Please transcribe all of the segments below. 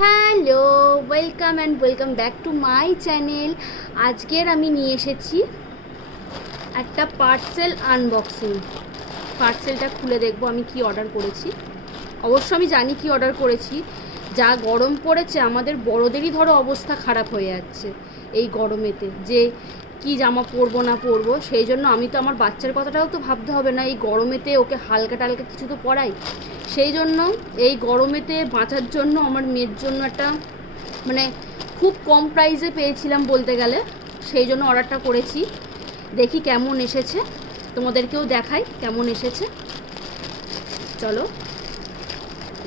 Hello, welcome and welcome back to my channel. আজকের আমি নিয়ে এসেছি একটা পার্সেল আনবক্সিং। পার্সেলটা খুলে দেখবো আমি কি অর্ডার করেছি। অবশ্য আমি জানি কি অর্ডার করেছি। যা গরম পড়েছে আমাদের বড়দেরই ধরো অবস্থা খারাপ হয়ে যাচ্ছে এই গরমেতে, যে কি জামা পরবো না পরবো। সেই জন্য আমি তো আমার বাচ্চার কথাটাও তো ভাবতে হবে না, এই গরমেতে ওকে হালকা টালকা কিছু তো পরাই। সেই জন্য এই গরমেতে বাঁচার জন্য আমার মেয়ের জন্য একটা খুব কম প্রাইসে পেয়েছিলাম বলতে গেলে, সেই জন্য অর্ডারটা করেছি। দেখি কেমন এসেছে, তোমাদেরকেও দেখাই কেমন এসেছে। চলো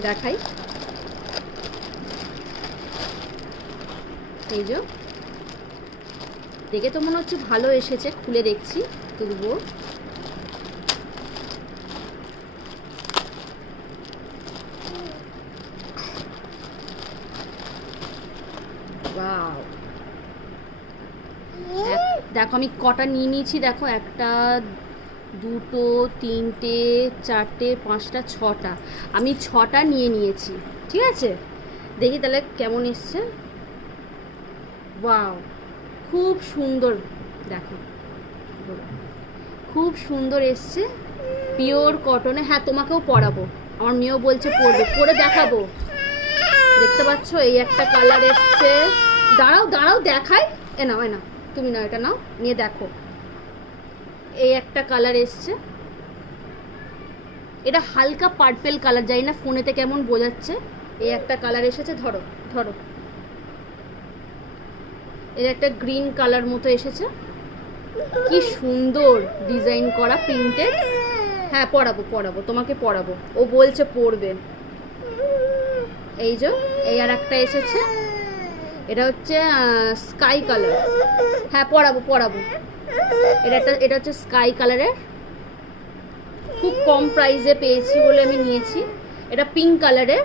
দেখাই। এই যে দেখে তো মনে হচ্ছে ভালো এসেছে, খুলে দেখছি, তুলবো। দেখো আমি কটা নিয়ে নিয়েছি, দেখো 1 2 3 4 5 6টা, আমি 6টা নিয়ে নিয়েছি। ঠিক আছে, দেখি তাহলে কেমন এসছে। ওয়াও, খুব সুন্দর, দেখো খুব সুন্দর এসছে, পিওর কটনে। হ্যাঁ, তোমাকেও পরাবো, আমার মেয়েও বলছে পরবে, পরে দেখাবো। দেখতে পাচ্ছ এই একটা কালার এসছে। দাঁড়াও দাঁড়াও দেখাই, এ নাও এ নাও, তুমি নাও, এটা নাও, নিয়ে দেখো। এই একটা কালার এসছে, এটা হালকা পার্পেল কালার, জানি না ফোনেতে কেমন বোঝাচ্ছে। এই একটা কালার এসেছে, ধরো ধরো। এর একটা গ্রিন কালার মতো এসেছে, কি সুন্দর ডিজাইন করা, প্রিন্টেড। হ্যাঁ পরাবো পরাবো, তোমাকে পরাবো, ও বলছে পরবে। এই যে এই আর একটা এসেছে, এটা হচ্ছে স্কাই কালার। হ্যাঁ পরাবো পরাবো, এটা হচ্ছে স্কাই কালারের, খুব কম প্রাইসে পেয়েছি বলে আমি নিয়েছি। এটা পিঙ্ক কালারের,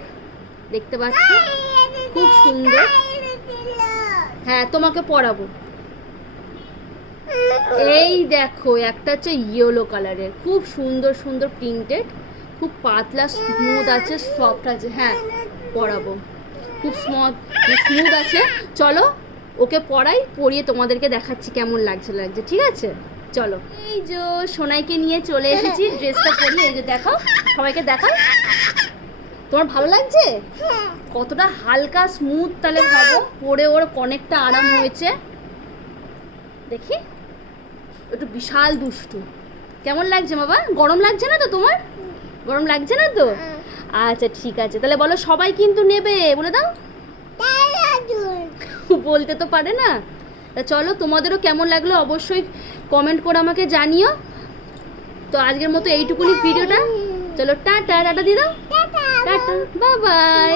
দেখতে পাচ্ছ, খুব সুন্দর। হ্যাঁ তোমাকে পরাবো। এই দেখো একটা হচ্ছে ইয়েলো কালারের, খুব সুন্দর সুন্দর প্রিন্টেড, খুব পাতলা স্মুথ আছে, সফট আছে। হ্যাঁ পরাবো, খুব স্মুথ আছে। চলো ওকে পরাই, পরিয়ে তোমাদেরকে দেখাচ্ছি কেমন লাগছে। ঠিক আছে চলো। এই যে সোনাইকে নিয়ে চলে এসেছি, ড্রেসটা পরিয়ে। এই যে দেখো, সবাইকে দেখাও। তোমার ভালো লাগছে? কতটা হালকা স্মুথ, তাহলে ভাবো পরে ওর অনেকটা আরাম হয়েছে। দেখি, একটু বিশাল দুষ্টু। কেমন লাগছে বাবা? গরম লাগছে না তো তোমার? গরম লাগছে না তো? আচ্ছা ঠিক আছে, তাহলে বলো সবাই কিন্তু নেবে, বলে দাও। বলতে তো পারে না। তা চলো, তোমাদেরও কেমন লাগলো অবশ্যই কমেন্ট করে আমাকে জানিও। তো আজকের মতো এইটুকুনি ভিডিওটা। চলো টাটা, টাটা দিয়ে দাও, টাটা, বাই বাই।